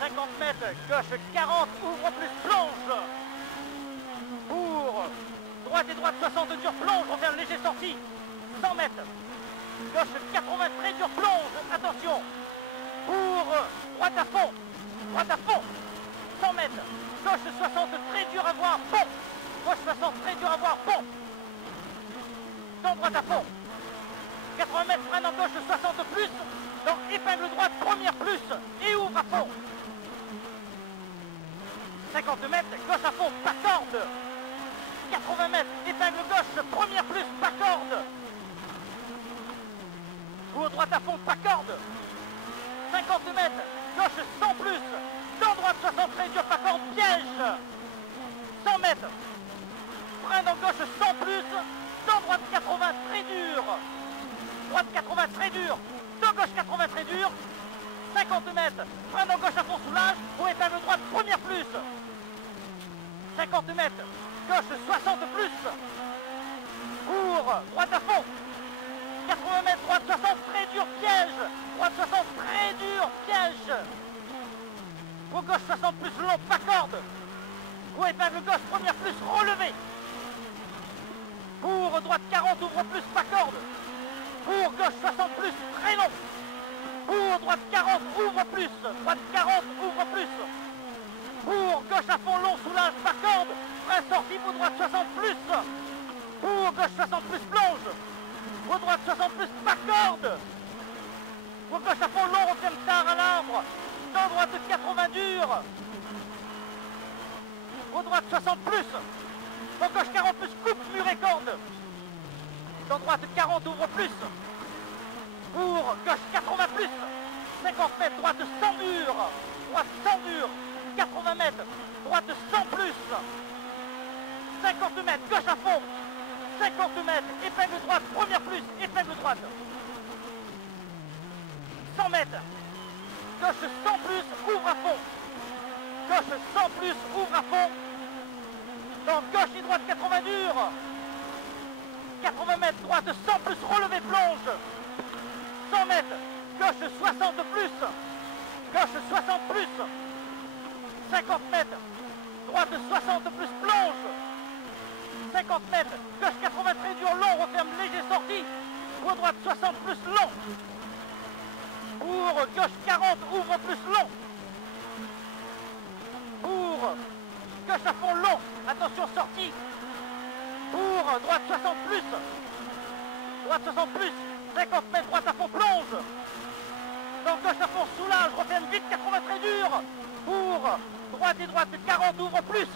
50 mètres, gauche 40, ouvre plus, plonge. Pour droite et droite 60, dur, plonge, referme, léger, sortie. 100 mètres, gauche 80, très dur, plonge, attention. Pour droite à fond, 100 mètres, gauche 60, très dur à voir, pont. Gauche 60, très dur à voir, pont. Dans droite à fond, 80 mètres, freine en gauche 60 plus, dans épingle droite, première plus, et ouvre à fond. 50 mètres, gauche à fond, pas corde. 80 mètres, épingle gauche, première plus, pas corde. Ou droite à fond, pas corde. 50 mètres, gauche 100 plus, dans droite 60, très dur, pas corde, piège. 100 mètres, freine en gauche 100 plus, dans droite 80, très dur. Droite 80, très dur, dans gauche 80, très dur. 50 mètres, freine en gauche à fond, soulage, pour épingle droite, première plus. 50 mètres, gauche 60 plus. Pour droite à fond. 80 mètres, droite 60, très dur, piège. Droite 60, très dur, piège. Pour gauche 60 plus, long, pas corde. Pour épingle gauche, première plus, relevé. Pour droite 40, ouvre plus, pas corde. Pour gauche 60 plus, très long. Pour droite 40, ouvre plus. Droite 40, ouvre plus. Pour gauche à fond long, soulage, pas corde. Frein sorti pour droite 60 plus. Pour gauche 60 plus, plonge. Pour droite 60 plus, pas corde. Pour gauche à fond long, referme tard à l'arbre. Dans droite 80 dur. Pour droite 60 plus. Dans gauche 40 plus, coupe, mur et corde. Dans droite 40, ouvre plus. Pour gauche 80 plus. 50 mètres, droite 100 mur. Droite 100 mur. 80 mètres, droite 100 plus. 50 mètres, gauche à fond. 50 mètres, épingle droite, première plus, épingle droite. 100 mètres, gauche 100 plus, ouvre à fond. Gauche 100 plus, ouvre à fond. Dans gauche et droite 80 dur. 80 mètres, droite 100 plus, relevé, plonge. 100 mètres, gauche 60 plus. Gauche 60 plus. 50 mètres, droite 60 plus, plonge. 50 mètres, gauche 80 très dur, long, referme, léger, sortie. Pour droite 60 plus, long. Pour gauche 40, ouvre plus, long. Pour gauche à fond, long, attention, sortie. Pour droite 60 plus. Droite 60 plus, 50 mètres, droite à fond, plonge. Dans gauche à fond, soulage, referme vite, 80 très dur. Pour droite et droite 40, ouvre plus.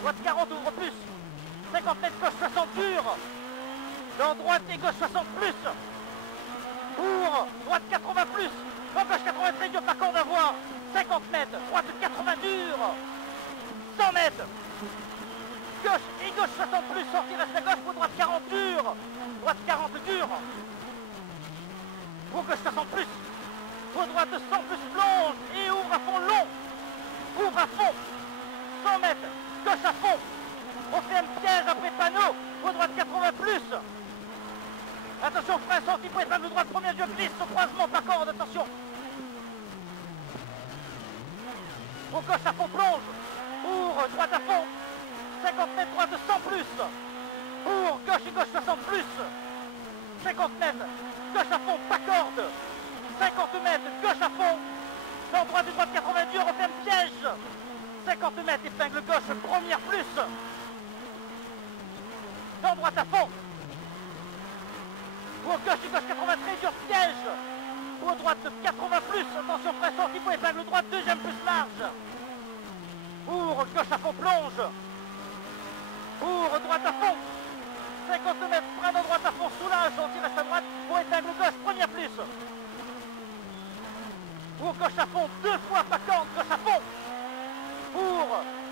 Droite 40, ouvre plus. 50 mètres, gauche 60 dur. Dans droite et gauche 60 plus. Pour droite 80 plus. Dans gauche 80 très dur, pas corde à voir. 50 mètres, droite 80 dur. 100 mètres. Gauche et gauche 60 plus, sortir reste à gauche. Pour droite 40 dur. Droite 40 dur. Pour gauche 60 plus. Pour droite 100 plus, plonge et ouvre à fond, long. Ouvre à fond. 100 mètres, gauche à fond. Referme, piège après panneau. Pour droite 80 plus. Attention, frein sorti pour épingle droite, premier yeux glisse, croisement, pas corde, attention. Pour gauche à fond, plonge. Pour droite à fond. 50 mètres, droite 100 plus. Pour gauche et gauche 60 plus. 50 mètres, gauche à fond, pas corde. 50 mètres, gauche à fond. Dans droite et droite 80 dur, referme, piège. 50 mètres, épingle gauche, première plus. Dans droite à fond. Pour gauche et gauche 80 très dur, piège. Pour droite 80 plus, attention, frein sorti pour épingle droite, deuxième plus large. Pour gauche à fond, plonge. Pour droite à fond. 50 mètres, frein dans droite à fond, soulage, sorti reste à droite. Pour épingle gauche, première plus. Pour gauche à fond, deux fois, pas corde, gauche à fond. Pour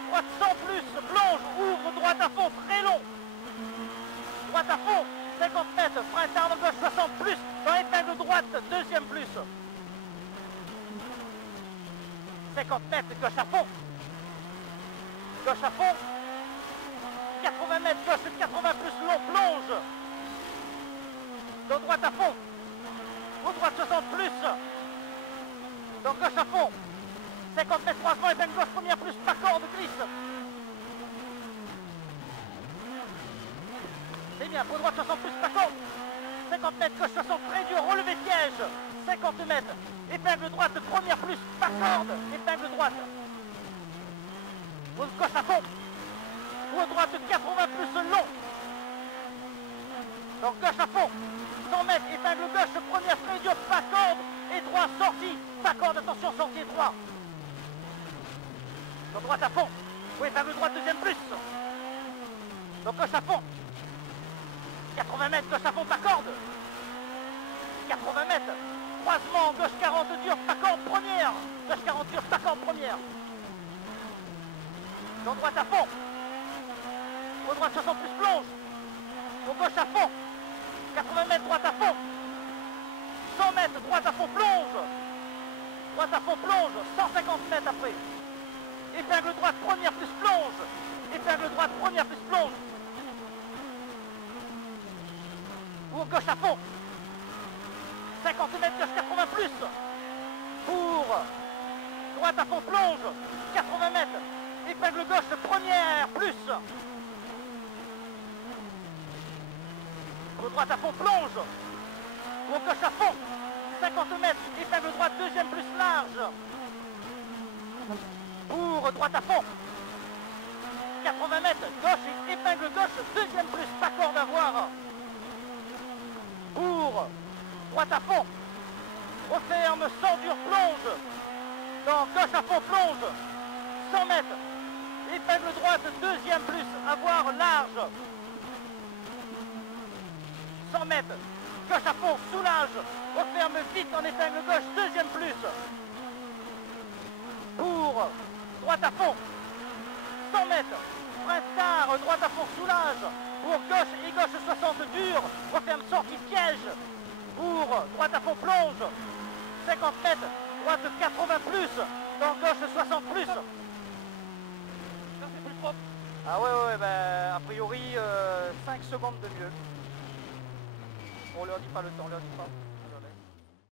droite 100 plus, plonge, ouvre, droite à fond, très long. Droite à fond, 50 mètres, frein tard en gauche 60 plus, dans épingle droite, deuxième plus. 50 mètres, gauche à fond. Gauche à fond. 80 mètres, gauche 80 plus long, plonge. Dans droite à fond. Au droite 60 plus. Dans gauche à fond. 50 mètres croisement, épingle gauche, première plus, pas corde, glisse. C'est bien, pour droite 60 plus, pas corde. 50 mètres, gauche 60, très dur, relevé piège. 50 mètres, épingle droite, première plus, pas corde, épingle droite. Gauche à fond. Pour droite 80 plus long. Donc gauche à fond. 100 mètres, épingle gauche, première très dur, pas corde. Et droit, sortie, pas corde, attention, sortie et droit. Donc droite à fond. Oui, épingle droite, deuxième plus. Donc gauche à fond. 80 mètres, gauche à fond, pas corde. 80 mètres. Croisement, gauche 40 dur, pas corde, première. Gauche 40 dur, pas corde, première. Donc droite à fond. Au droite 60 plus plonge. Au gauche à fond. 80 mètres, droite à fond. 100 mètres, droite à fond, plonge. Droite à fond, plonge. 150 mètres après. Épingle droite, première plus plonge. Épingle droite, première plus plonge. Pour gauche à fond. 50 mètres, gauche 80 plus. Pour droite à fond, plonge. 80 mètres. Épingle gauche, première plus. Pour droite à fond, plonge. Pour gauche à fond. 50 mètres. Épingle droite, deuxième plus large. Pour droite à fond. 80 mètres. Gauche et épingle gauche, deuxième plus, pas corde à voir. Pour droite à fond. Referme, sans dur, plonge. Donc gauche à fond, plonge. 100 mètres. Épingle droite, deuxième plus, à voir large. 100 mètres. Gauche à fond, soulage. Referme vite en épingle gauche, deuxième plus. Pour droite à fond. 100 mètres. Frein tard, droite à fond, soulage. Pour gauche et gauche 60 dur. Referme sortie piège. Pour droite à fond, plonge. 50 mètres. Droite 80 plus. Dans gauche 60 plus. Ça c'est plus propre. Ah ouais, ben a priori 5 secondes de mieux. On leur dit pas le temps, on leur dit pas.